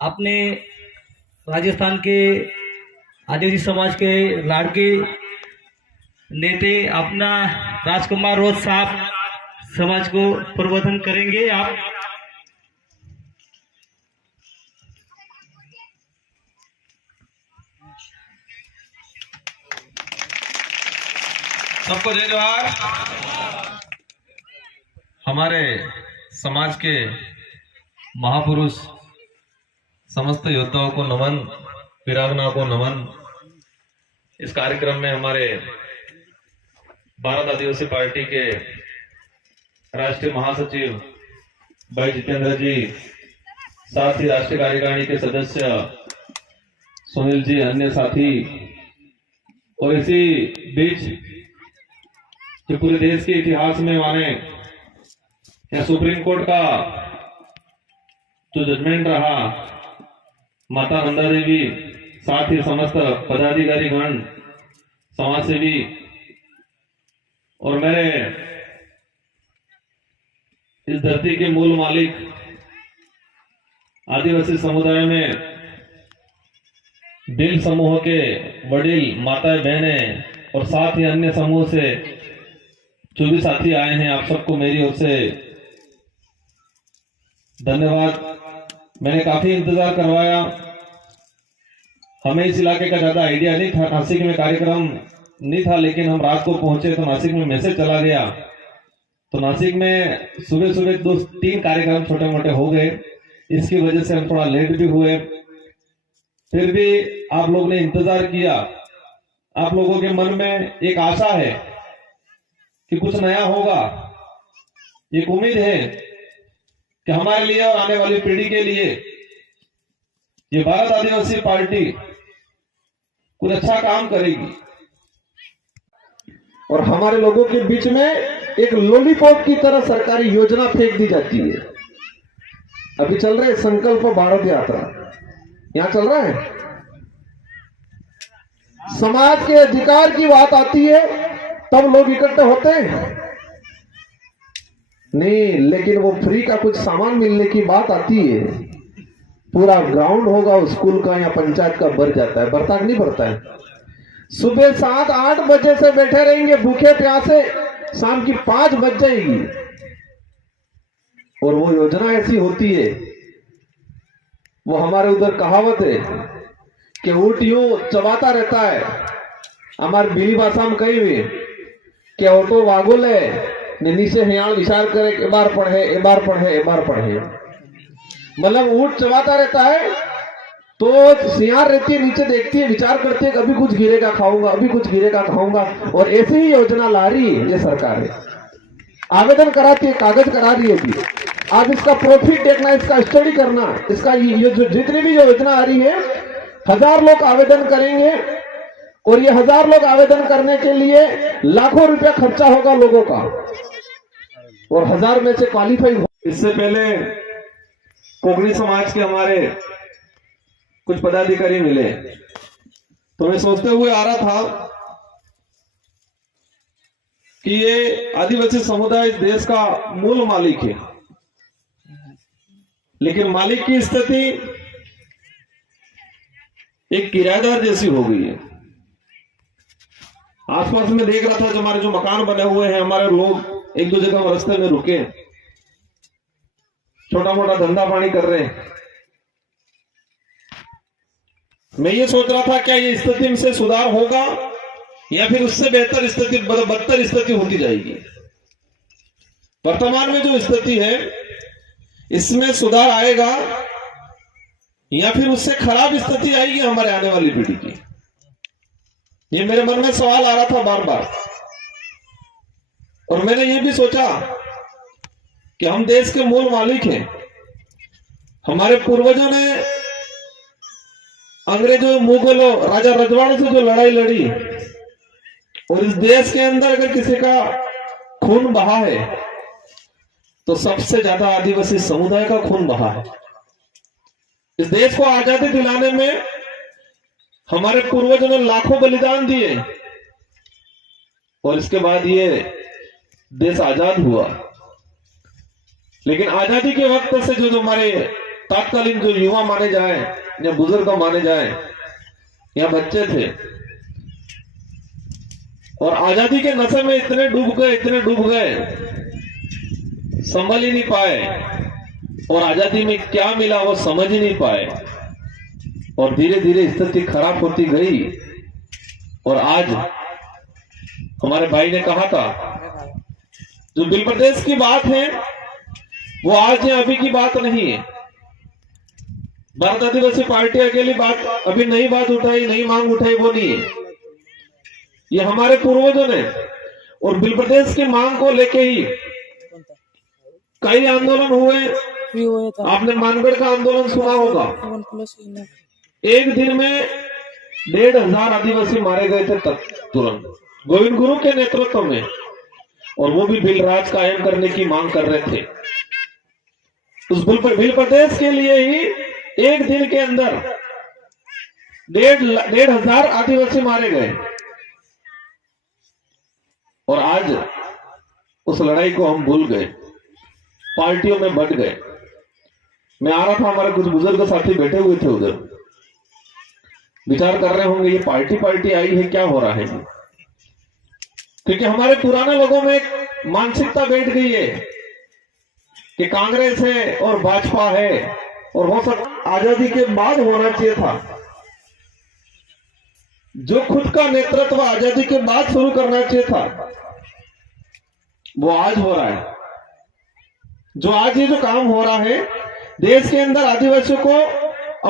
अपने राजस्थान के आदिवासी समाज के लाड़के नेते अपना राजकुमार रोज साहब समाज को प्रबोधन करेंगे। आप सबको जय जोहार। हमारे समाज के महापुरुष समस्त योद्धाओं को नमन, वीरांगना को नमन। इस कार्यक्रम में हमारे भारत आदिवासी पार्टी के राष्ट्रीय महासचिव भाई जितेंद्र जी, साथ ही राष्ट्रीय कार्यकारिणी के सदस्य सुनील जी, अन्य साथी, और इसी बीच जो पूरे देश के इतिहास में माने या सुप्रीम कोर्ट का जो जजमेंट रहा, माता नंदा देवी, साथ ही समस्त पदाधिकारी गण, समाज सेवी और मेरे इस धरती के मूल मालिक आदिवासी समुदाय में दिल समूह के वडील, माताएं, बहनें और साथ ही अन्य समूह से जो भी साथी आए हैं, आप सबको मेरी ओर से धन्यवाद। मैंने काफी इंतजार करवाया, हमें इस इलाके का ज्यादा आइडिया नहीं था, नासिक में कार्यक्रम नहीं था, लेकिन हम रात को पहुंचे तो नासिक में मैसेज चला गया। तो नासिक में सुबह सुबह 2-3 कार्यक्रम छोटे मोटे हो गए, इसकी वजह से हम थोड़ा लेट भी हुए। फिर भी आप लोगों ने इंतजार किया। आप लोगों के मन में एक आशा है कि कुछ नया होगा, एक उम्मीद है कि हमारे लिए और आने वाली पीढ़ी के लिए ये भारत आदिवासी पार्टी कुछ अच्छा काम करेगी। और हमारे लोगों के बीच में एक लॉलीपॉप की तरह सरकारी योजना फेंक दी जाती है। अभी चल रहा है संकल्प भारत यात्रा, यहां चल रहा है। समाज के अधिकार की बात आती है तब लोग इकट्ठे होते हैं नहीं, लेकिन वो फ्री का कुछ सामान मिलने की बात आती है, पूरा ग्राउंड होगा स्कूल का या पंचायत का भर जाता है। भरता नहीं भरता है। सुबह 7-8 बजे से बैठे रहेंगे भूखे प्यासे, शाम की 5 बज जाएगी। और वो योजना ऐसी होती है, वो हमारे उधर कहावत है कि ऊंट यूं चबाता रहता है। हमारे बिली भाषा में कही हुई कि ऑटो वागुल है नीचे हियाल विचार करे, एक बार पढ़े, एक बार पढ़े, एक बार पढ़े। मतलब ऊंट चबाता रहता है तो सियार रहती है, नीचे देखती है, विचार करती है, अभी कुछ गिरेगा खाऊंगा, अभी कुछ गिरेगा खाऊंगा। और ऐसी ही योजना ला रही है ये सरकार है, आवेदन कराती है, कागज करा रही होगी। आज इसका प्रॉफिट देखना, इसका स्टडी करना, इसका ये जो जितनी भी योजना आ रही है, 1000 लोग आवेदन करेंगे और ये 1000 लोग आवेदन करने के लिए लाखों रुपया खर्चा होगा लोगों का, और 1000 में से क्वालिफाई हो। इससे पहले कोकणी समाज के हमारे कुछ पदाधिकारी मिले, तो मैं सोचते हुए आ रहा था कि ये आदिवासी समुदाय इस देश का मूल मालिक है, लेकिन मालिक की स्थिति एक किराएदार जैसी हो गई है। आसपास में देख रहा था, जो हमारे जो मकान बने हुए हैं, हमारे लोग एक दो जगह रास्ते में रुके, छोटा मोटा धंधा पानी कर रहे हैं। मैं ये सोच रहा था क्या ये स्थिति से सुधार होगा या फिर उससे बेहतर स्थिति, बदतर स्थिति होती जाएगी। वर्तमान में जो स्थिति है इसमें सुधार आएगा या फिर उससे खराब स्थिति आएगी हमारे आने वाली पीढ़ी की। ये मेरे मन में सवाल आ रहा था बार बार, और मैंने ये भी सोचा कि हम देश के मूल मालिक हैं। हमारे पूर्वजों ने अंग्रेजों, मुगलों, राजा रजवाड़ों से जो लड़ाई लड़ी, और इस देश के अंदर अगर किसी का खून बहा है तो सबसे ज्यादा आदिवासी समुदाय का खून बहा है। इस देश को आजादी दिलाने में हमारे पूर्वजों ने लाखों बलिदान दिए, और इसके बाद ये देश आजाद हुआ। लेकिन आजादी के वक्त से जो हमारे तत्कालीन जो युवा माने जाए या बुजुर्ग माने जाए या बच्चे थे, और आजादी के नशे में इतने डूब गए, संभल ही नहीं पाए, और आजादी में क्या मिला वो समझ ही नहीं पाए, और धीरे धीरे स्थिति खराब होती गई। और आज हमारे भाई ने कहा था, जो बिल प्रदेश की बात है वो आज है, अभी की बात नहीं है। भारत आदिवासी पार्टी अकेली बात अभी नई बात उठाई, नई मांग उठाई, वो नहीं है। ये हमारे पूर्वजों ने, और बिल प्रदेश की मांग को लेके ही कई आंदोलन हुए। आपने मानगढ़ का आंदोलन सुना होगा। एक दिन में 1,500 आदिवासी मारे गए थे तुरंत, गोविंद गुरु के नेतृत्व में, और वो भी बिल राज कायम करने की मांग कर रहे थे। उस बिल प्रदेश के लिए ही एक दिन के अंदर 1,500 आदिवासी मारे गए, और आज उस लड़ाई को हम भूल गए, पार्टियों में बंट गए। मैं आ रहा था, हमारे कुछ बुजुर्ग साथी बैठे हुए थे उधर, विचार कर रहे होंगे ये पार्टी आई है, क्या हो रहा है। क्योंकि हमारे पुराने लोगों में एक मानसिकता बैठ गई है कि कांग्रेस है और भाजपा है, और वो सब आजादी के बाद होना चाहिए था। जो खुद का नेतृत्व आजादी के बाद शुरू करना चाहिए था, वो आज हो रहा है। जो आज ये जो काम हो रहा है, देश के अंदर आदिवासियों को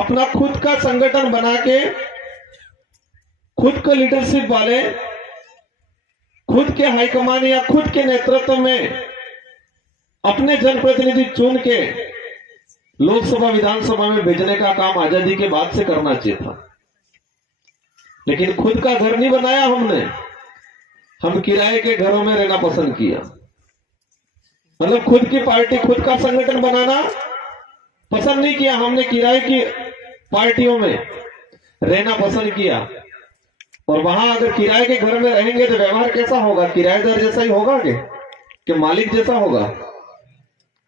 अपना खुद का संगठन बना के, खुद का लीडरशिप वाले, खुद के हाईकमान या खुद के नेतृत्व में अपने जनप्रतिनिधि चुन के लोकसभा विधानसभा में भेजने का काम आजादी के बाद से करना चाहिए था। लेकिन खुद का घर नहीं बनाया हमने, हम किराए के घरों में रहना पसंद किया। मतलब खुद की पार्टी, खुद का संगठन बनाना पसंद नहीं किया, हमने किराए की पार्टियों में रहना पसंद किया। और वहां अगर किराए के घर में रहेंगे तो व्यवहार कैसा होगा? किराएदार जैसा ही होगा कि मालिक जैसा होगा?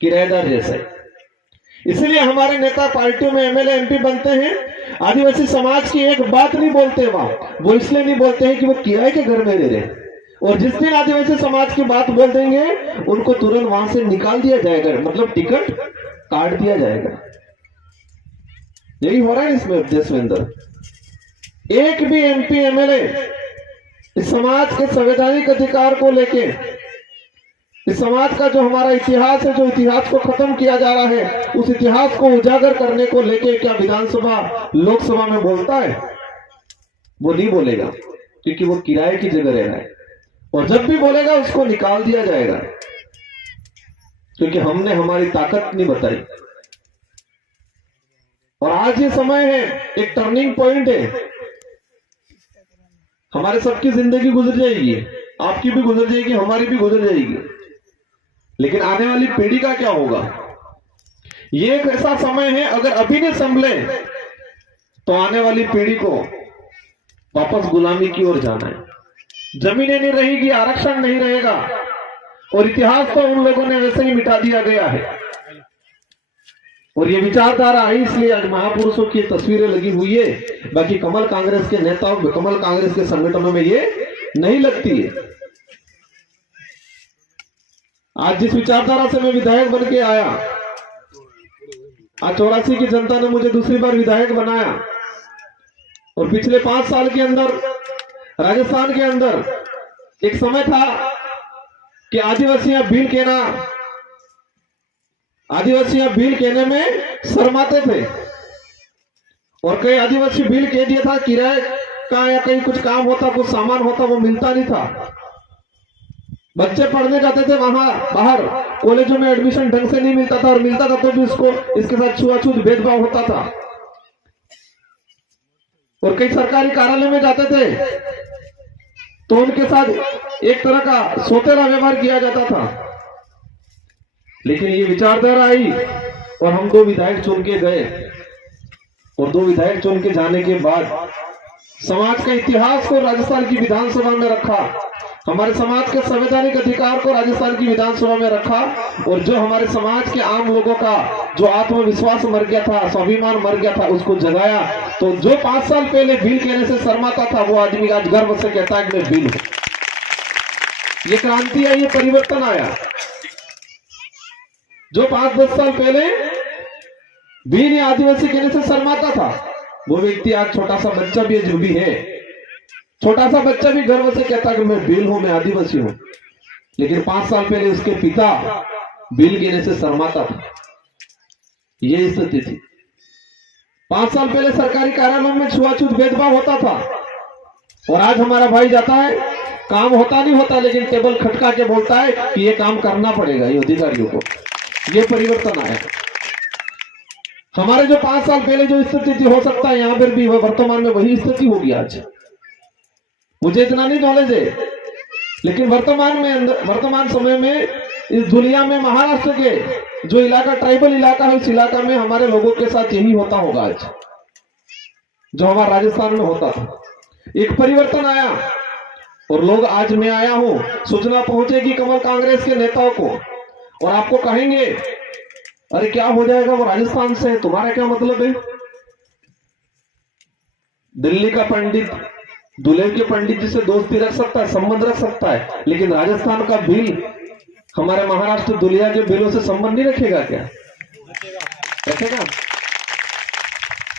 किराएदार जैसा ही। इसलिए हमारे नेता पार्टियों में एमएलए एमपी बनते हैं, आदिवासी समाज की एक बात नहीं बोलते वहां। वो इसलिए नहीं बोलते हैं कि वो किराए के घर में रह रहे, और जिस दिन आदिवासी समाज की बात बोल देंगे उनको तुरंत वहां से निकाल दिया जाएगा, मतलब टिकट काट दिया जाएगा। यही हो रहा है इसमें देश में अंदर। एक भी एमपी एमएलए इस समाज के संवैधानिक अधिकार को लेके, इस समाज का जो हमारा इतिहास है, जो इतिहास को खत्म किया जा रहा है, उस इतिहास को उजागर करने को लेके क्या विधानसभा लोकसभा में बोलता है? वो नहीं बोलेगा, क्योंकि वो किराए की जगह रह रहा है। और जब भी बोलेगा उसको निकाल दिया जाएगा, क्योंकि हमने हमारी ताकत नहीं बताई। और आज ये समय है, एक टर्निंग पॉइंट है। हमारे सबकी जिंदगी गुजर जाएगी, आपकी भी गुजर जाएगी, हमारी भी गुजर जाएगी, लेकिन आने वाली पीढ़ी का क्या होगा? ये एक ऐसा समय है, अगर अभी नहीं संभले तो आने वाली पीढ़ी को वापस गुलामी की ओर जाना है। जमीनें नहीं रहेगी, आरक्षण नहीं रहेगा, और इतिहास तो उन लोगों ने वैसे ही मिटा दिया गया है। और ये विचारधारा आई इसलिए आज महापुरुषों की तस्वीरें लगी हुई है, बाकी कमल कांग्रेस के नेताओं, कमल कांग्रेस के संगठनों में ये नहीं लगती है। आज जिस विचारधारा से मैं विधायक बन के आया, आज 84 की जनता ने मुझे दूसरी बार विधायक बनाया, और पिछले 5 साल के अंदर राजस्थान के अंदर एक समय था कि आदिवासियां बिल कहने में शर्माते थे, और कई आदिवासी बिल कह दिया था, किराए का या कहीं कुछ काम होता, कुछ सामान होता, वो मिलता नहीं था। बच्चे पढ़ने जाते थे वहां बाहर, कॉलेजों में एडमिशन ढंग से नहीं मिलता था, और मिलता था तो भी इसके साथ छुआछूत भेदभाव होता था। और कई सरकारी कार्यालय में जाते थे तो उनके साथ एक तरह का सोतेला व्यवहार किया जाता था। लेकिन ये विचारधारा आई और हम 2 विधायक चुन के गए, और 2 विधायक चुन के जाने के बाद समाज का इतिहास को राजस्थान की विधानसभा में रखा, हमारे समाज के संवैधानिक अधिकार को राजस्थान की विधानसभा में रखा, और जो हमारे समाज के आम लोगों का जो आत्मविश्वास मर गया था, स्वाभिमान मर गया था, उसको जगाया। तो जो 5 साल पहले बिल कहने से शर्माता था, वो आदमी आज गर्व से कहता है कि मैं बिल हूं। ये क्रांति आई, ये परिवर्तन आया। जो 5-10 साल पहले बिल या आदिवासी कहने से शर्माता था, वो व्यक्ति आज छोटा सा बच्चा भी जो भी है, छोटा सा बच्चा भी गर्व से कहता कि मैं भील हूं, मैं आदिवासी हूं। लेकिन 5 साल पहले उसके पिता भील कहने से शर्माता था। ये स्थिति थी। 5 साल पहले सरकारी कार्यालयों में छुआछूत भेदभाव होता था, और आज हमारा भाई जाता है, काम होता नहीं होता, लेकिन टेबल खटका के बोलता है कि ये काम करना पड़ेगा ये अधिकारियों को। ये परिवर्तन आया। हमारे जो 5 साल पहले जो स्थिति थी, हो सकता है यहां पर भी वर्तमान में वही स्थिति होगी आज। मुझे इतना नहीं नॉलेज है, लेकिन वर्तमान समय में इस दुनिया में महाराष्ट्र के जो इलाका ट्राइबल इलाका है, उस इलाका में हमारे लोगों के साथ यही होता होगा आज, जो हमारे राजस्थान में होता था। एक परिवर्तन आया, और लोग, आज मैं आया हूं, सूचना पहुंचेगी कमल कांग्रेस के नेताओं को, और आपको कहेंगे अरे क्या हो जाएगा, वो राजस्थान से है, तुम्हारा क्या मतलब है। दिल्ली का पंडित दूल्हे के पंडित जी से दोस्ती रख सकता है, संबंध रख सकता है, लेकिन राजस्थान का भील हमारे महाराष्ट्र दुलिया के भीलों से संबंध नहीं रखेगा क्या? रखेगा।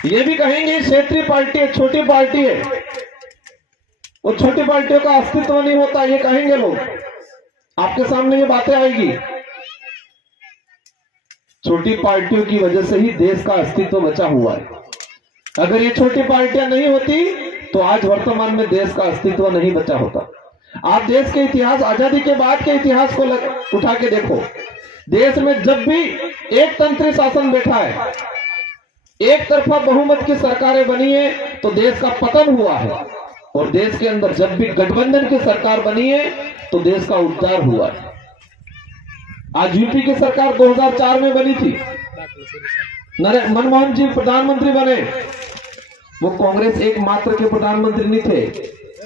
ये भी कहेंगे क्षेत्रीय पार्टी है, छोटी पार्टी है, और छोटी पार्टियों का अस्तित्व नहीं होता, ये कहेंगे लोग। आपके सामने ये बातें आएगी। छोटी पार्टियों की वजह से ही देश का अस्तित्व बचा हुआ है। अगर ये छोटी पार्टियां नहीं होती तो आज वर्तमान में देश का अस्तित्व नहीं बचा होता। आप देश के इतिहास, आजादी के बाद के इतिहास को उठा के देखो। देश में जब भी एक तंत्री शासन बैठा है, एक तरफा बहुमत की सरकारें बनी है, तो देश का पतन हुआ है। और देश के अंदर जब भी गठबंधन की सरकार बनी है, तो देश का उद्धार हुआ है। आज यूपी की सरकार 2004 में बनी थी, मनमोहन जी प्रधानमंत्री बने। वो कांग्रेस एकमात्र के प्रधानमंत्री नहीं थे,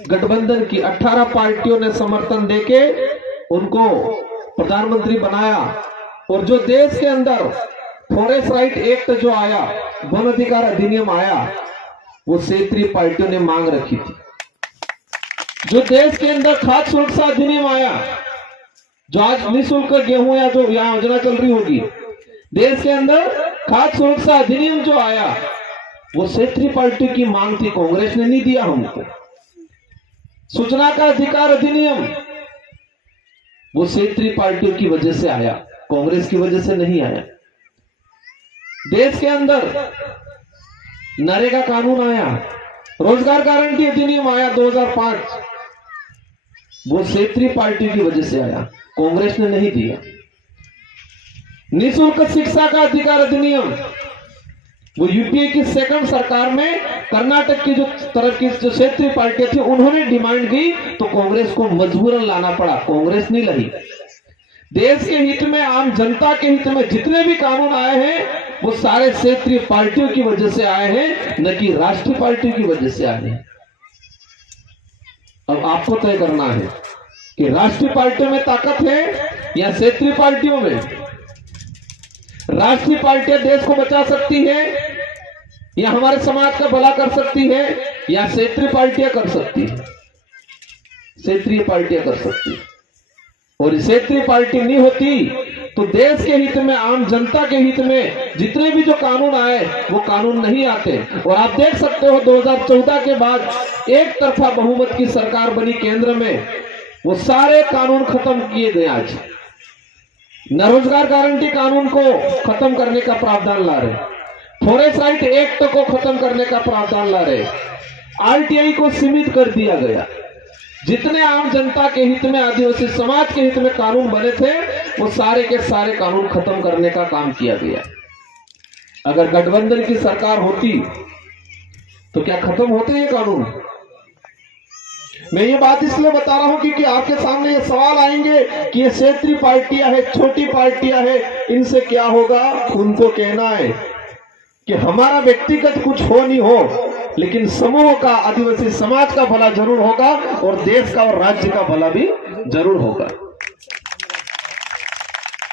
गठबंधन की 18 पार्टियों ने समर्थन देके उनको प्रधानमंत्री बनाया। और जो देश के अंदर फॉरेस्ट राइट एक्ट जो आया, वन अधिकार अधिनियम आया, वो क्षेत्रीय पार्टियों ने मांग रखी थी। जो देश के अंदर खाद्य सुरक्षा अधिनियम आया, जो आज निःशुल्क गेहूं या जो यहाँ योजना चल रही होगी, देश के अंदर खाद्य सुरक्षा अधिनियम जो आया, वो क्षेत्रीय पार्टी की मांग थी, कांग्रेस ने नहीं दिया हमको। सूचना का अधिकार अधिनियम, वो क्षेत्रीय पार्टियों की वजह से आया, कांग्रेस की वजह से नहीं आया। देश के अंदर नरेगा कानून आया, रोजगार गारंटी अधिनियम आया 2005, वो क्षेत्रीय पार्टी की वजह से आया, कांग्रेस ने नहीं दिया। निःशुल्क शिक्षा का अधिकार अधिनियम, वो यूपीए की सेकंड सरकार में कर्नाटक की जो तरफ की जो क्षेत्रीय पार्टी थी, उन्होंने डिमांड की, तो कांग्रेस को मजबूरन लाना पड़ा, कांग्रेस नहीं लाई। देश के हित में, आम जनता के हित में जितने भी कानून आए हैं, वो सारे क्षेत्रीय पार्टियों की वजह से आए हैं, न कि राष्ट्रीय पार्टियों की वजह से आए हैं। अब आपको तय करना है कि राष्ट्रीय पार्टियों में ताकत है या क्षेत्रीय पार्टियों में। राष्ट्रीय पार्टियां देश को बचा सकती है, या हमारे समाज का भला कर सकती है, या क्षेत्रीय पार्टियां कर सकती है। क्षेत्रीय पार्टियां कर सकती है। और क्षेत्रीय पार्टी नहीं होती तो देश के हित में, आम जनता के हित में जितने भी जो कानून आए, वो कानून नहीं आते। और आप देख सकते हो 2014 के बाद एक तरफा बहुमत की सरकार बनी केंद्र में, वो सारे कानून खत्म किए गए। आज न रोजगार गारंटी कानून को खत्म करने का प्रावधान ला रहे, फॉरेस्ट राइट एक्ट को खत्म करने का प्रावधान ला रहे, आरटीआई को सीमित कर दिया गया। जितने आम जनता के हित में, आदिवासी समाज के हित में कानून बने थे, वो सारे के सारे कानून खत्म करने का काम किया गया। अगर गठबंधन की सरकार होती तो क्या खत्म होते ये कानून? मैं ये बात इसलिए बता रहा हूं क्योंकि आपके सामने ये सवाल आएंगे कि ये क्षेत्रीय पार्टियां है, छोटी पार्टियां है, इनसे क्या होगा। उनको कहना है कि हमारा व्यक्तिगत कुछ हो नहीं हो, लेकिन समूह का, आदिवासी समाज का भला जरूर होगा और देश का और राज्य का भला भी जरूर होगा।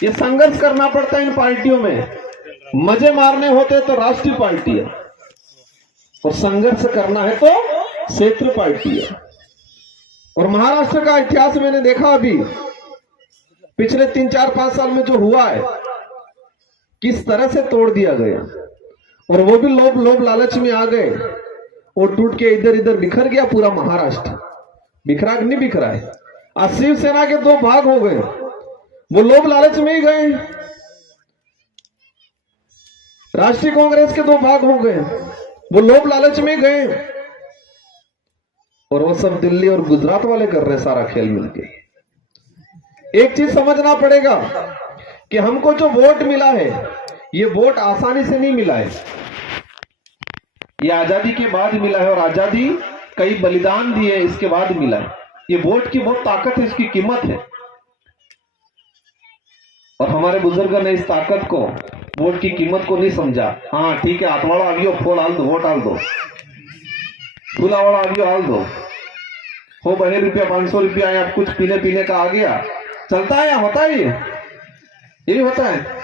ये संघर्ष करना पड़ता है इन पार्टियों में। मजे मारने होते तो राष्ट्रीय पार्टी है और संघर्ष करना है तो क्षेत्र पार्टी है। और महाराष्ट्र का इतिहास मैंने देखा अभी पिछले 3-4-5 साल में जो हुआ है, किस तरह से तोड़ दिया गया, और वो भी लोभ लालच में आ गए और टूट के इधर इधर बिखर गया पूरा महाराष्ट्र। बिखरा नहीं बिखरा है। आज शिवसेना के 2 भाग हो गए, वो लोभ लालच में ही गए। राष्ट्रीय कांग्रेस के 2 भाग हो गए, वो लोभ लालच में गए। और वो सब दिल्ली और गुजरात वाले कर रहे सारा खेल मिलके। एक चीज समझना पड़ेगा कि हमको जो वोट मिला है, ये वोट आसानी से नहीं मिला है। ये आजादी के बाद मिला है और आजादी कई बलिदान दिए इसके बाद मिला है। ये वोट की बहुत ताकत है, इसकी कीमत है। और हमारे बुजुर्ग ने इस ताकत को, वोट की कीमत को नहीं समझा। हाँ ठीक है, हाथवाड़ा आ गया, फोन हाल दो, वोट हाल दो, फूलावाड़ा आ गया, हाल दो, हो 2 रुपया 500 रुपया या कुछ पीने का आ गया, चलता है या होता है? ये भी होता है।